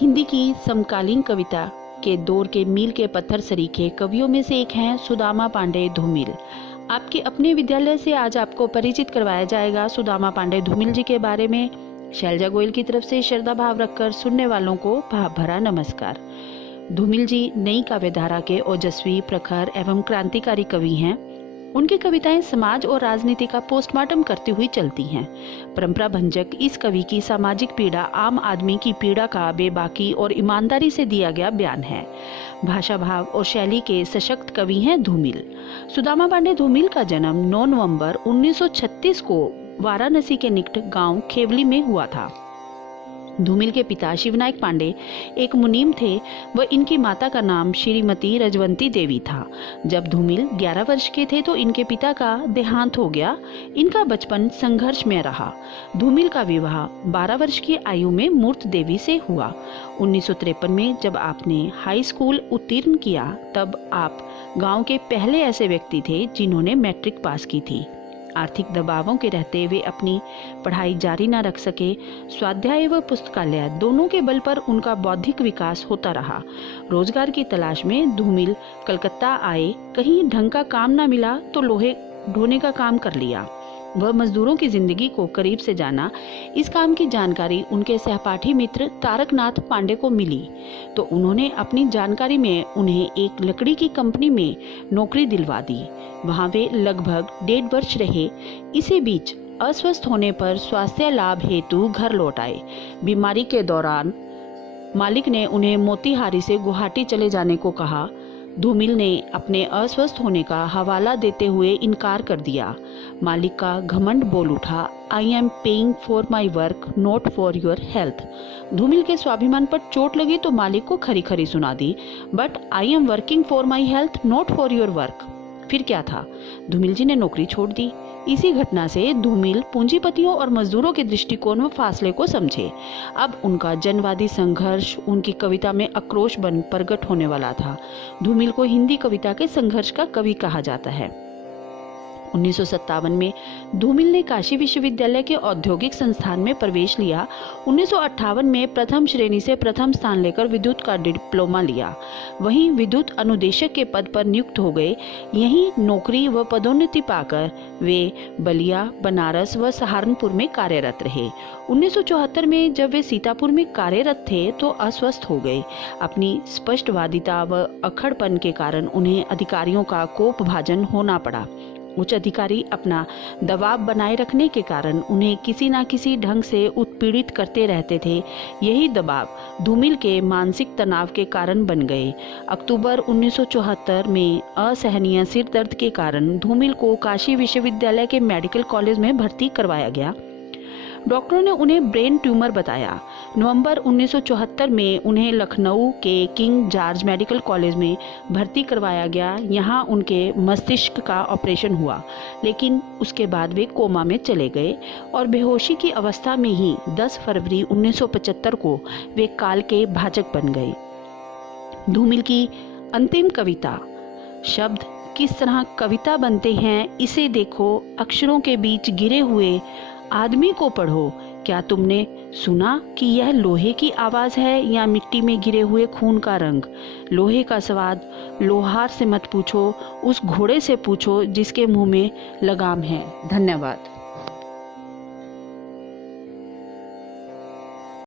हिंदी की समकालीन कविता के दौर के मील के पत्थर सरीखे कवियों में से एक हैं सुदामा पांडे धूमिल। आपके अपने विद्यालय से आज आपको परिचित करवाया जाएगा सुदामा पांडे धूमिल जी के बारे में। शैलजा गोयल की तरफ से श्रद्धा भाव रखकर सुनने वालों को भाव भरा नमस्कार। धूमिल जी नई काव्यधारा के ओजस्वी, प्रखर एवं क्रांतिकारी कवि हैं। उनकी कविताएं समाज और राजनीति का पोस्टमार्टम करती हुई चलती हैं। परंपरा भंजक इस कवि की सामाजिक पीड़ा आम आदमी की पीड़ा का बेबाकी और ईमानदारी से दिया गया बयान है। भाषा भाव और शैली के सशक्त कवि हैं धूमिल। सुदामा पांडे धूमिल का जन्म 9 नवंबर 1936 को वाराणसी के निकट गांव खेवली में हुआ था। धूमिल के पिता शिवनायक पांडे एक मुनीम थे व इनकी माता का नाम श्रीमती रजवंती देवी था। जब धूमिल 11 वर्ष के थे तो इनके पिता का देहांत हो गया। इनका बचपन संघर्ष में रहा। धूमिल का विवाह 12 वर्ष की आयु में मूर्त देवी से हुआ। 1953 में जब आपने हाई स्कूल उत्तीर्ण किया तब आप गाँव के पहले ऐसे व्यक्ति थे जिन्होंने मैट्रिक पास की थी। आर्थिक दबावों के रहते वे अपनी पढ़ाई जारी न रख सके। स्वाध्याय व पुस्तकालय दोनों के बल पर उनका बौद्धिक विकास होता रहा। रोजगार की तलाश में धूमिल कलकत्ता आए। कहीं ढंग का काम न मिला तो लोहे ढोने का काम कर लिया। वह मजदूरों की जिंदगी को करीब से जाना। इस काम की जानकारी उनके सहपाठी मित्र तारकनाथ पांडे को मिली तो उन्होंने अपनी जानकारी में उन्हें एक लकड़ी की कंपनी में नौकरी दिलवा दी। वहां वे लगभग 1.5 वर्ष रहे। इसी बीच अस्वस्थ होने पर स्वास्थ्य लाभ हेतु घर लौट आए। बीमारी के दौरान मालिक ने उन्हें मोतीहारी से गुवाहाटी चले जाने को कहा। धूमिल ने अपने अस्वस्थ होने का हवाला देते हुए इनकार कर दिया। मालिक का घमंड बोल उठा, I am paying for my work not for your health. धूमिल के स्वाभिमान पर चोट लगी तो मालिक को खरी खरी सुना दी, but I am working for my health not for your work. फिर क्या था, धूमिल जी ने नौकरी छोड़ दी। इसी घटना से धूमिल पूंजीपतियों और मजदूरों के दृष्टिकोण व फासले को समझे। अब उनका जनवादी संघर्ष उनकी कविता में आक्रोश बन प्रकट होने वाला था। धूमिल को हिंदी कविता के संघर्ष का कवि कहा जाता है। 1957 में धूमिल ने काशी विश्वविद्यालय के औद्योगिक संस्थान में प्रवेश लिया। 1958 में प्रथम श्रेणी से प्रथम स्थान लेकर विद्युत का डिप्लोमा लिया। वहीं विद्युत अनुदेशक के पद पर नियुक्त हो गए। यहीं नौकरी व पदोन्नति पाकर वे बलिया, बनारस व सहारनपुर में कार्यरत रहे। 1974 में जब वे सीतापुर में कार्यरत थे तो अस्वस्थ हो गए। अपनी स्पष्टवादिता व अखड़पन के कारण उन्हें अधिकारियों का कोपभाजन होना पड़ा। उच्च अधिकारी अपना दबाव बनाए रखने के कारण उन्हें किसी न किसी ढंग से उत्पीड़ित करते रहते थे। यही दबाव धूमिल के मानसिक तनाव के कारण बन गए। अक्टूबर 1974 में असहनीय सिर दर्द के कारण धूमिल को काशी विश्वविद्यालय के मेडिकल कॉलेज में भर्ती करवाया गया। डॉक्टरों ने उन्हें ब्रेन ट्यूमर बताया। नवंबर 1974 में उन्हें लखनऊ के किंग जॉर्ज मेडिकल कॉलेज में भर्ती करवाया गया। यहाँ उनके मस्तिष्क का ऑपरेशन हुआ, लेकिन उसके बाद वे कोमा में चले गए और बेहोशी की अवस्था में ही 10 फरवरी 1975 को वे काल के भाजक बन गए। धूमिल की अंतिम कविता शब्द किस तरह कविता बनते हैं इसे देखो, अक्षरों के बीच गिरे हुए आदमी को पढ़ो। क्या तुमने सुना कि यह लोहे की आवाज है या मिट्टी में गिरे हुए खून का रंग? लोहे का स्वाद लोहार से मत पूछो, उस घोड़े से पूछो जिसके मुंह में लगाम है। धन्यवाद।